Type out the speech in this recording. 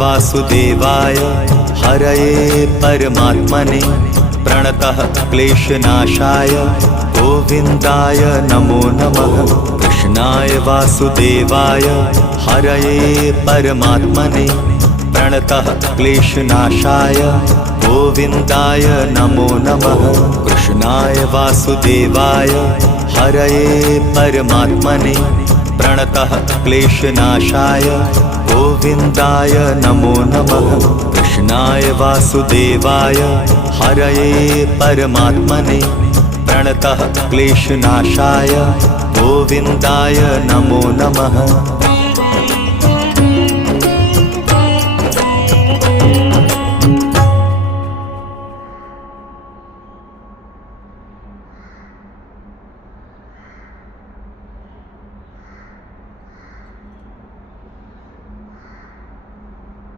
वासुदेवाय हरये परमात्मने प्रणतः क्लेशनाशाय गोविन्दाय नमो नमः। कृष्णाय वासुदेवाय हरये परमात्मने प्रणतः क्लेशनाशाय गोविन्दाय नमो नमः। कृष्णाय वासुदेवाय हरये परमात्मने प्रणतः क्लेशनाशाय गोविन्दाय नमो नमः। कृष्णाय वासुदेवाय हरये परमात्मने प्रणतः क्लेशनाशाय गोविन्दाय नमो नमः।